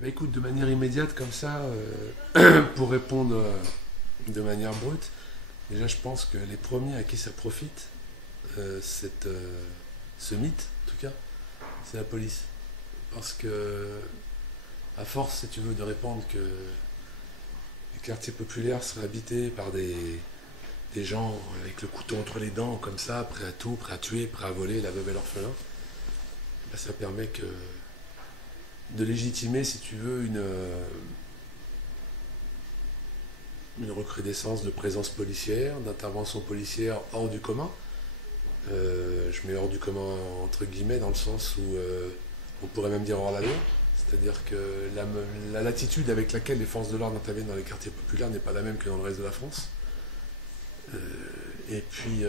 Bah, écoute, de manière immédiate comme ça, pour répondre de manière brute, déjà je pense que les premiers à qui ça profite, ce mythe en tout cas, c'est la police. Parce que, à force, si tu veux, de répandre que les quartiers populaires seraient habités par des gens avec le couteau entre les dents, comme ça, prêts à tout, prêts à tuer, prêts à voler, la veuve et l'orphelin, bah, ça permet de légitimer, si tu veux, une recrudescence de présence policière, d'intervention policière hors du commun. Je mets hors du commun entre guillemets dans le sens où on pourrait même dire hors la loi. C'est-à-dire que la latitude avec laquelle les forces de l'ordre interviennent dans les quartiers populaires n'est pas la même que dans le reste de la France. Et puis,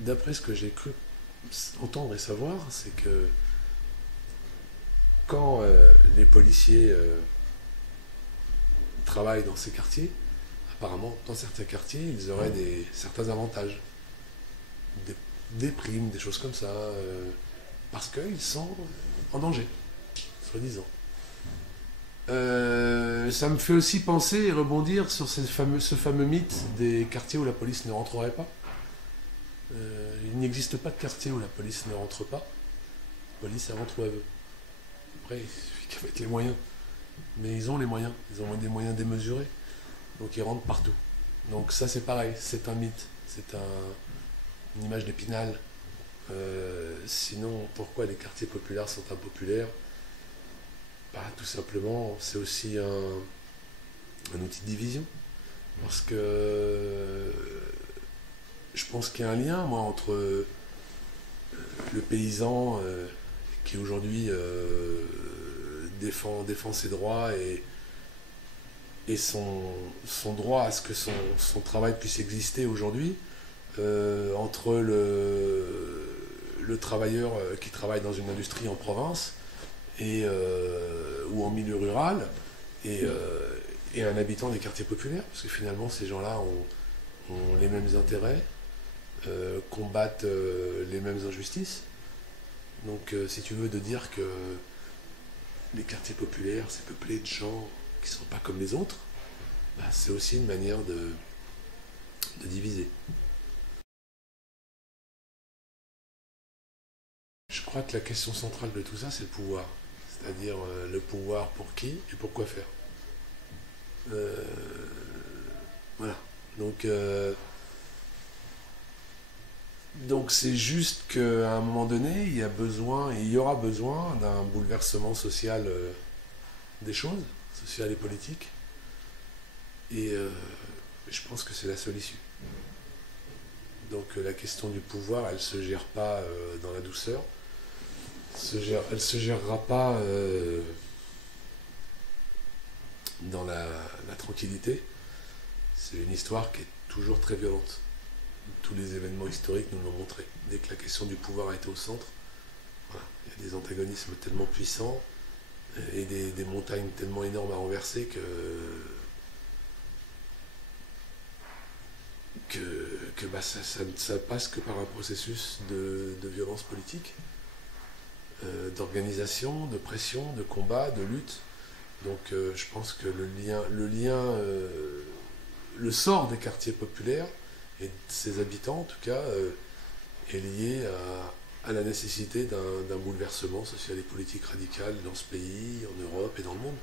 d'après ce que j'ai cru entendre et savoir, c'est que quand les policiers travaillent dans ces quartiers, apparemment, dans certains quartiers, ils auraient certains avantages. Des primes, des choses comme ça, parce qu'ils sont en danger, soi-disant. Ça me fait aussi penser et rebondir sur ce fameux mythe des quartiers où la police ne rentrerait pas. Il n'existe pas de quartier où la police ne rentre pas. La police, elle rentre où elle veut. Après, il suffit qu'elle mette les moyens. Mais ils ont les moyens. Ils ont des moyens démesurés. Donc ils rentrent partout. Donc ça, c'est pareil. C'est un mythe. C'est une image d'Épinal. Sinon, pourquoi les quartiers populaires sont impopulaires? Bah, tout simplement, c'est aussi un outil de division. Parce que je pense qu'il y a un lien, moi, entre le paysan qui aujourd'hui défend ses droits et son droit à ce que son travail puisse exister aujourd'hui, entre le travailleur qui travaille dans une industrie en province ou en milieu rural et un habitant des quartiers populaires, parce que finalement ces gens-là ont les mêmes intérêts, combattent les mêmes injustices. Donc si tu veux de dire que les quartiers populaires c'est peuplé de gens qui ne sont pas comme les autres, bah, c'est aussi une manière de diviser. Je crois que la question centrale de tout ça, c'est le pouvoir. C'est-à-dire le pouvoir pour qui et pour quoi faire. Euh, voilà. Donc c'est juste qu'à un moment donné, il y a besoin, et il y aura besoin d'un bouleversement social des choses, social et politique. Et je pense que c'est la seule issue. Donc la question du pouvoir, elle ne se gère pas dans la douceur. Elle ne se gérera pas dans la tranquillité. C'est une histoire qui est toujours très violente. Tous les événements historiques nous l'ont montré. Dès que la question du pouvoir a été au centre, voilà, il y a des antagonismes tellement puissants et des montagnes tellement énormes à renverser que bah, ça passe que par un processus de violence politique, d'organisation, de pression, de combat, de lutte. Donc je pense que le sort des quartiers populaires et de ses habitants en tout cas est lié à la nécessité d'un bouleversement social et politique radical dans ce pays, en Europe et dans le monde.